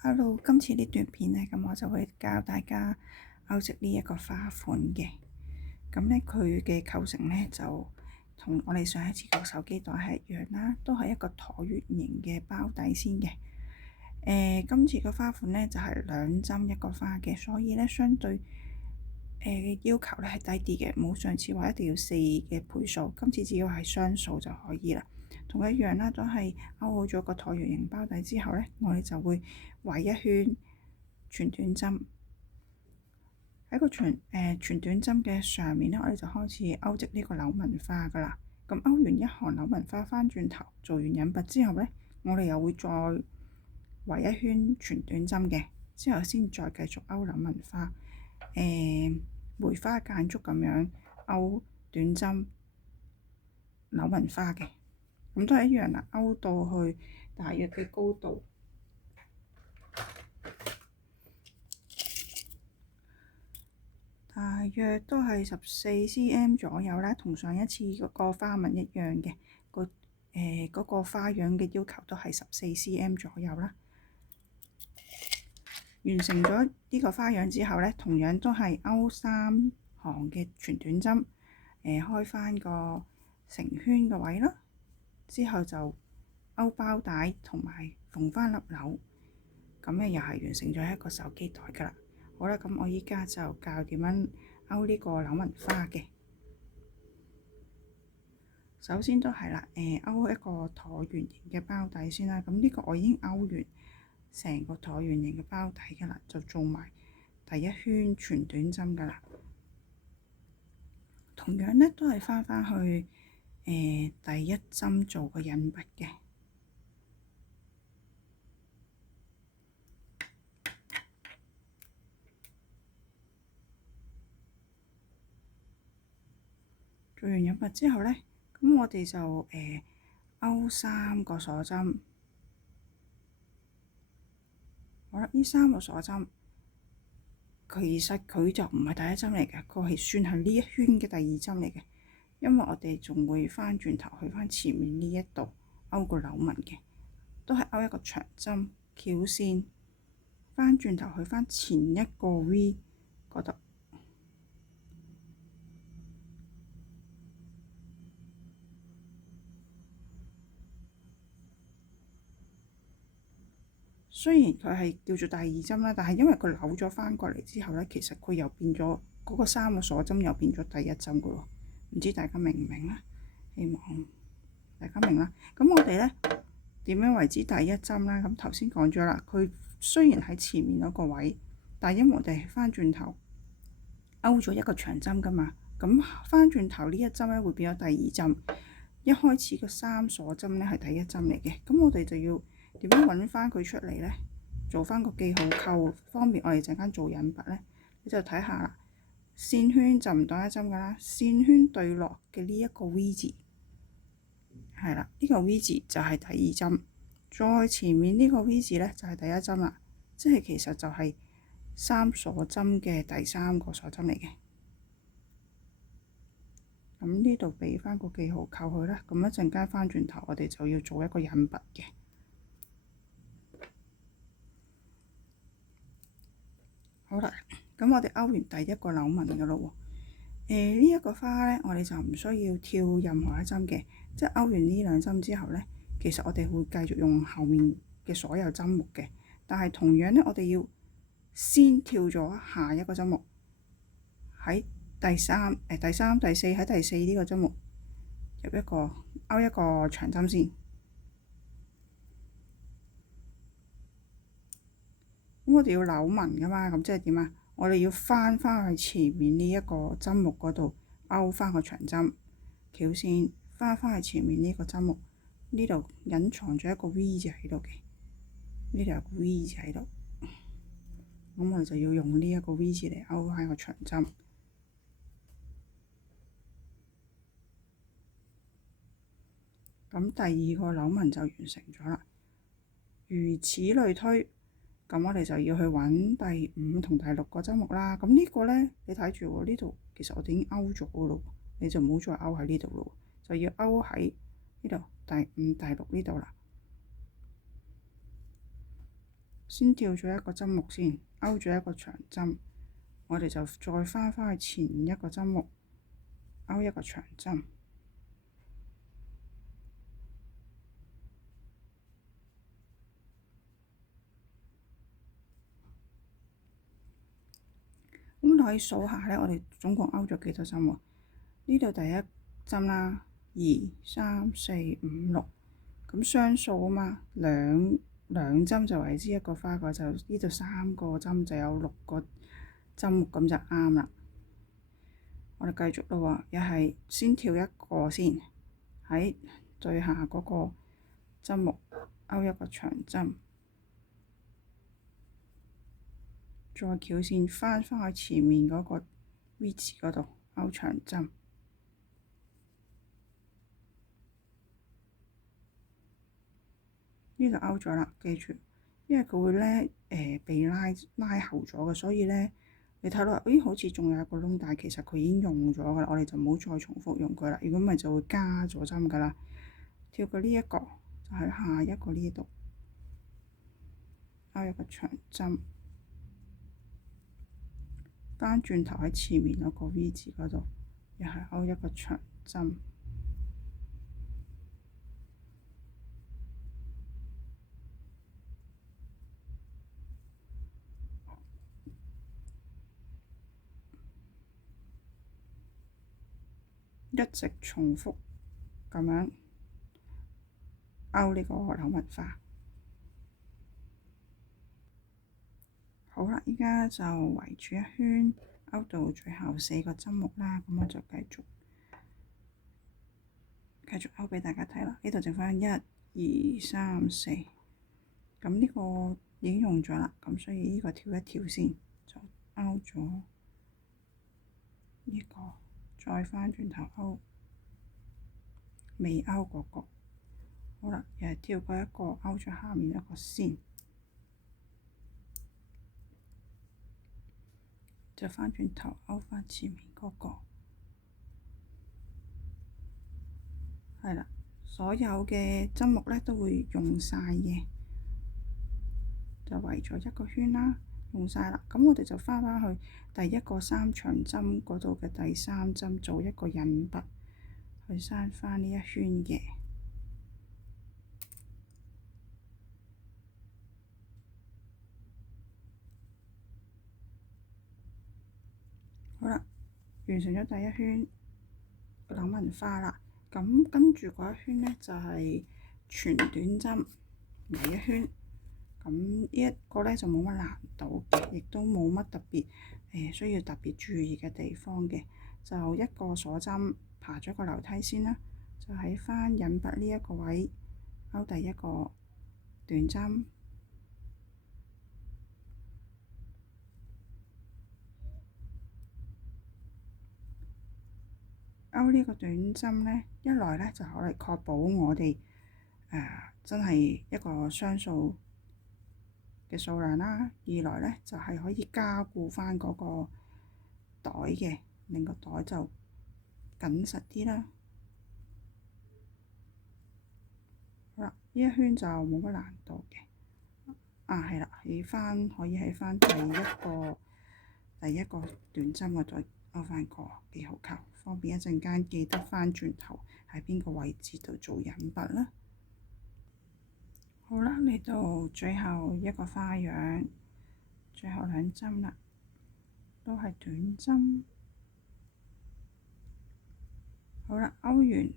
Hello，今次呢段片呢，咁我就會教大家勾織呢一個花款嘅。咁呢，佢嘅構成呢，就同我哋上一次個手機袋係一樣啦，都係一個橢圓形嘅包底先嘅。今次個花款呢，就係2針一個花嘅，所以呢，相對要求呢係低啲嘅，冇上次話一定要4嘅倍數，今次只要係雙數就可以啦。同一樣啦，都係勾好咗個橢圓形包底之後呢，我哋就會圍一圈全短針。喺個全短針嘅上面呢，我哋就開始勾織呢個柳紋花噶啦。咁勾完一行柳紋花，翻轉頭做完引拔之後呢，我哋又會再圍一圈全短針嘅，之後先再繼續勾柳紋花。梅花間竹咁樣勾短針柳紋花嘅。咁都係一樣啦，勾到去大約嘅高度，大約都係14cm 左右啦，同上一次嗰個花紋一樣嘅，嗰個花樣嘅要求都係14cm 左右啦。完成咗呢個花樣之後呢，同樣都係勾3行嘅全短針，開返個成圈嘅位啦，之後就勾包帶同埋縫返粒紐，咁咧又係完成咗一個手機袋噶啦。好啦，咁我依家就教點樣勾呢個柳紋花嘅。首先都係啦，勾一個橢圓形嘅包底先啦。咁呢個我已經勾完成個橢圓形嘅包底噶啦，就做埋第一圈全短針噶啦。同樣呢，都係返去第一針做個引拔嘅。做完引拔之後呢，咁我哋就勾3個鎖針。好啦，呢3個鎖針，其實佢就唔係第一針嚟嘅，佢係算係呢一圈嘅第2針嚟嘅，因為我哋仲會返轉頭去返前面呢一度勾個柳紋嘅，都係勾一個長針翹線，返轉頭去返前一個 V 嗰度。雖然佢係叫做第2針啦，但係因為佢扭咗返過嚟之後呢，其實佢又變咗嗰個3個鎖針又變咗第1針噶喎。唔知大家明唔明啦？希望大家明啦。咁我哋呢點樣為之第1針啦？咁頭先講咗啦，佢雖然喺前面嗰個位，但係因為我哋返轉頭勾咗一個長針噶嘛，咁返轉頭呢一針呢會變咗第2針。一開始個3鎖針呢係第1針嚟嘅，咁我哋就要點樣揾翻佢出嚟呢？做翻個記號扣，方便我哋陣間做引拔呢。你就睇下啦，線圈就唔當1針噶啦，線圈對落嘅呢一個 V 字係啦，呢個 V 字就係第2針，再前面呢個 V 字呢，就係第1針啦，即係其實就係3鎖針嘅第3個鎖針嚟嘅。咁呢度俾翻個記號扣佢啦，咁一陣間翻轉頭我哋就要做一個引拔嘅。好啦，咁我哋勾完第1個柳紋噶咯喎。呢一個花呢，我哋就唔需要跳任何一針嘅，即係勾完呢2針之後呢，其實我哋會繼續用後面嘅所有針目嘅。但係同樣呢，我哋要先跳咗下一個針目，喺第三、第四喺第4呢個針目入一個勾一個長針先。咁我哋要扭紋噶嘛，咁即係點啊？我哋要翻去前面呢一個針目嗰度勾翻個長針，翹線翻去前面呢個針目，呢度隱藏咗一個 V 字喺度嘅，呢度有個 V 字喺度，咁我哋就要用呢一個 V 字嚟勾翻個長針。咁第2個柳紋就完成咗啦，如此類推。咁我哋就要去揾第5同第6個針目啦。咁呢個呢，你睇住喎，呢度其實我哋已經勾咗噶咯，你就唔好再勾喺呢度咯，就要勾喺呢度第5、第6呢度啦。先跳咗一個針目先，勾咗一個長針，我哋就再翻返去前一個針目，勾一個長針。咁你可以數下呢，我哋總共勾咗幾多針喎？呢度第一針啦，二、三、四、五、六，咁雙數啊嘛，兩針就為之一個花蓋，就呢度3個針就有6個針目，咁就啱啦。我哋繼續咯喎，又係先跳一個先，喺最下嗰個針目勾一個長針，再翹線翻返去前面嗰個 V 字嗰度勾長針。呢度勾咗啦，記住，因為佢會咧被拉後咗嘅，所以咧你睇到咦好似仲有一個窿，但係其實佢已經用咗噶啦，我哋就唔好再重複用佢啦。如果唔係就會加咗針噶啦。跳過呢一個就喺下一個呢度勾一個長針，翻轉頭喺前面嗰個 V 字嗰度又係勾一個長針。一直重複咁樣勾呢個柳紋花。好啦，依家就圍住一圈，勾到最後4個針目啦。咁我就繼續勾俾大家睇啦。呢度剩翻1、2、3、4，咁呢個已經用咗啦。咁所以呢個跳一跳先，就勾咗呢個，再翻轉頭勾未勾嗰個。好啦，又係跳過一個，勾咗下面一個先，就翻轉頭勾翻前面嗰個。係啦，所有嘅針目咧都會用晒嘅，就圍咗一個圈啦，用晒啦。咁我哋就翻返去第一個3長針嗰度嘅第3針，做一個引拔去閂翻呢一圈嘅。好啦，完成咗第一圈柳紋花啦。咁跟住嗰一圈呢，就係全短針圍一圈。咁呢一個呢，就冇乜難度嘅，亦都冇乜特別需要特別注意嘅地方嘅。就一個鎖針，爬咗個樓梯先啦，就喺翻引拔呢一個位勾第一個短針。勾呢個短針呢，一來呢就可嚟確保我哋真係一個雙數嘅數量啦，二來呢就係可以加固翻嗰個袋嘅，令個袋就緊實啲啦。好啦，呢一圈就冇乜難度嘅。係啦，可以喺翻第一個短針嗰度勾翻個記號扣，方便一陣間記得翻轉頭喺邊個位置度做引拔啦。好啦，嚟到最後一個花樣，最後2針啦，都係短針。好啦，勾完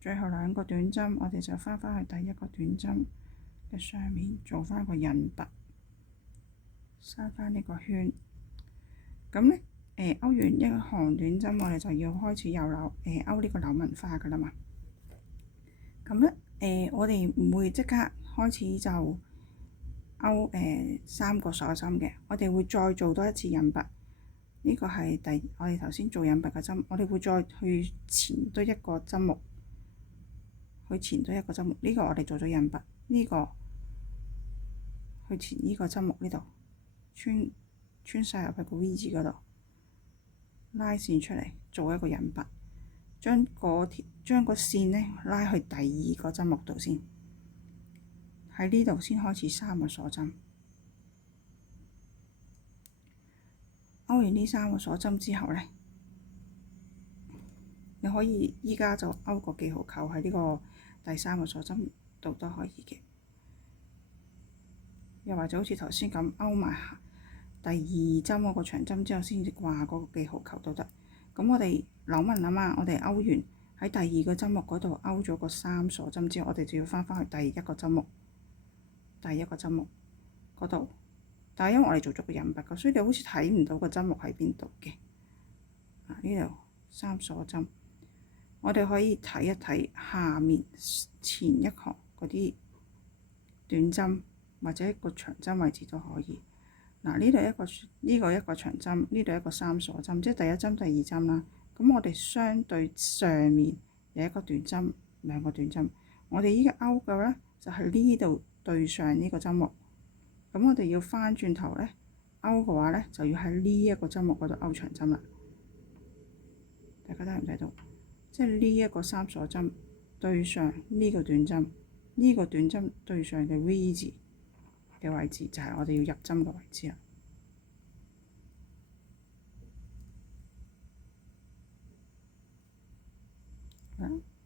最後2個短針，我哋就翻返去第一個短針嘅上面做翻個引拔，閂翻呢個圈。咁呢，勾完一行短針，我哋就要開始勾呢個柳紋花噶啦嘛。咁呢，我哋唔會即刻開始就勾3個鎖針嘅，我哋會再做多一次引拔。呢個係我哋頭先做引拔嘅針，我哋會再去前多一個針目，呢個我哋做咗引拔，呢個去前呢個針目呢度穿晒入去個 V 字嗰度，拉線出嚟做一個引拔，將個線呢拉去第2個針目度先，喺呢度先開始3個鎖針。勾完呢3個鎖針之後呢，你可以依家就勾個記號扣喺呢個第3個鎖針度都可以嘅，又或者好似頭先咁勾埋第2針嗰個長針之後先至掛嗰個記號扣都得。咁我哋扭紋啊嘛，我哋勾完喺第2個針目嗰度勾咗個3鎖針之後，我哋就要翻返去第1個針目嗰度。但係因為我哋做咗個印筆嘅，所以你好似睇唔到個針目喺邊度嘅。呢度3鎖針，我哋可以睇一睇下面前一行嗰啲短針或者個長針位置都可以。嗱，呢度一個長針，呢度一個3鎖針，即係第1針、第2針啦。咁我哋相對上面有一個短針，兩個短針。我哋依家勾嘅咧就係呢度對上呢個針目。咁我哋要翻轉頭咧勾嘅話咧，就要喺呢一個針目嗰度勾長針啦。大家睇唔睇到？即係呢一個3鎖針對上呢個短針，呢個短針對上嘅 V 字嘅位置就係我哋要入針嘅位置啦。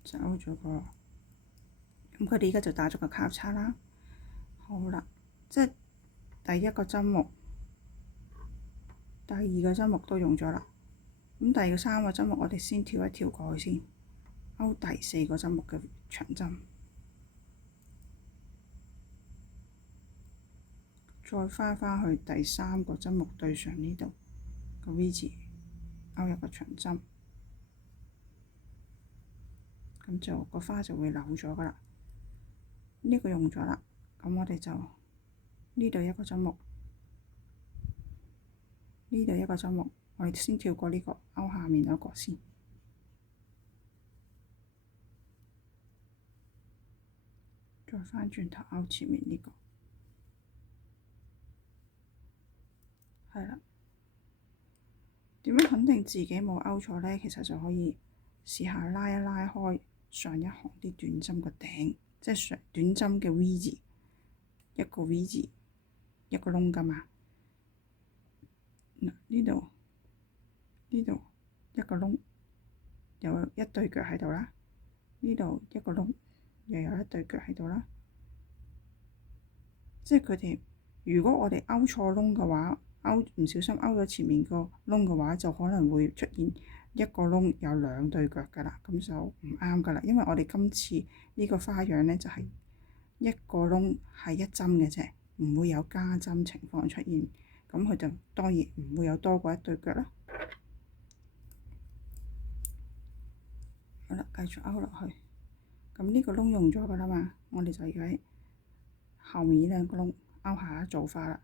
就勾咗個，咁佢哋依家就打咗個交叉啦。好啦，即係第1個針目、第2個針目都用咗啦。咁第3個針目我哋先跳一跳過去先，勾第4個針目嘅長針，再翻去第3個針目對上呢度個 V 字，勾一個長針，咁就個花就會扭咗噶啦。呢個用咗啦，咁我哋就呢度一個針目，呢度一個針目，我哋先跳過呢個，勾下面嗰個先，再翻轉頭勾前面呢個，係啦。點樣肯定自己冇勾錯呢？其實就可以試下拉一拉開上一行啲短針個頂，即係短針嘅 V 字，一個 V 字，一個窿㗎嘛。嗱，呢度一個窿，有一對腳喺度啦。呢度一個窿，又有一對腳喺度啦。即係佢哋，如果我哋勾錯窿嘅話，唔小心勾咗前面個窿嘅話，就可能會出現一個窿有2對腳㗎啦，咁就唔啱㗎啦。因為我哋今次呢個花樣呢，就係一個窿係1針嘅啫，唔會有加針情況出現，咁佢就當然唔會有多過1對腳啦。好啦，繼續勾落去。咁呢個窿用咗㗎啦嘛，我哋就要喺後面呢2個窿勾下一組花啦。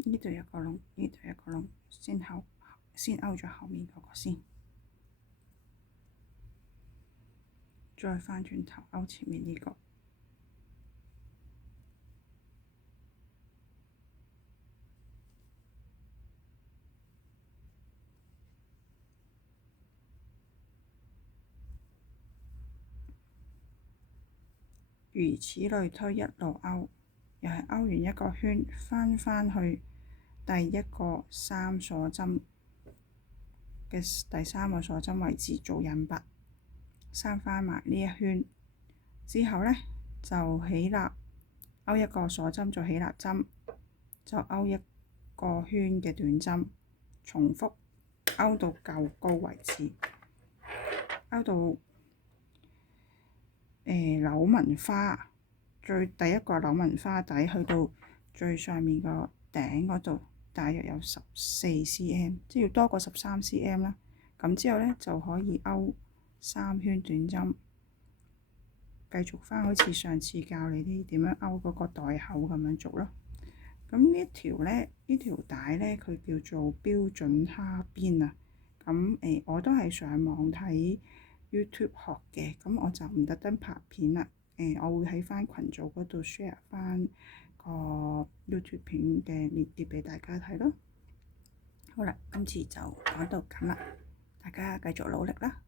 呢度一個窿，呢度一個窿，先勾咗後面嗰個先，再翻轉頭勾前面呢個。如此類推，一路勾，又係勾完一個圈，翻去第1個3鎖針嘅第3個鎖針位置做印筆，閂翻埋呢一圈之後呢，就起立，勾一個鎖針做起立針，就勾一個圈嘅短針，重複勾到夠高為止，勾到扭紋花第1個扭紋花底去到最上面個頂嗰度，大約有14 cm， 即係要多過13 cm 啦。咁之後呢，就可以勾3圈短針，繼續翻好似上次教你哋點樣勾嗰個袋口咁樣做咯。咁呢條帶咧，佢叫做標準蝦邊啊。咁我都係上網睇 YouTube 學嘅，咁我就唔特登拍片啦。我會喺翻群組嗰度 share 翻個 YouTube 片嘅連結俾大家睇咯。好啦，今次就講到咁啦，大家繼續努力啦〜